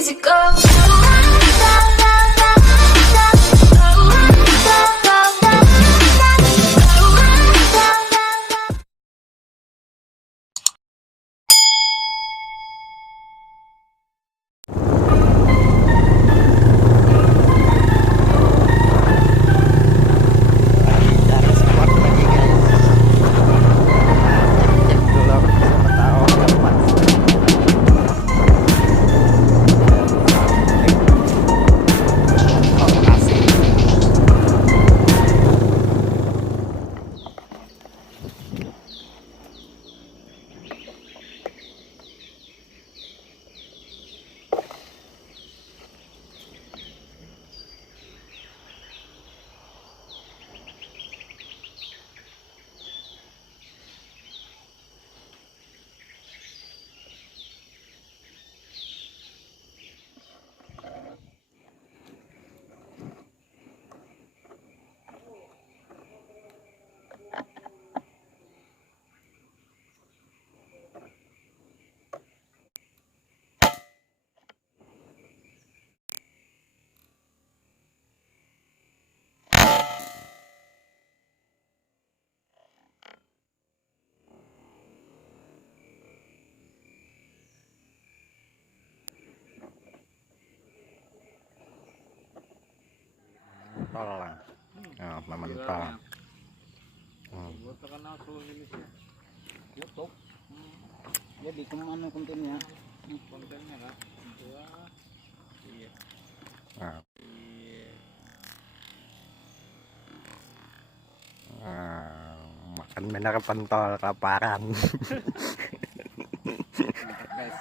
easy go. Tol lah. Nah, mentol. Gua terkenal seluruh Indonesia. YouTube. Jadi kemana kontennya? Kontennya kan. Wah. Iya. Nah. Iya. Makan bener pentol kelaparan. Mantap guys.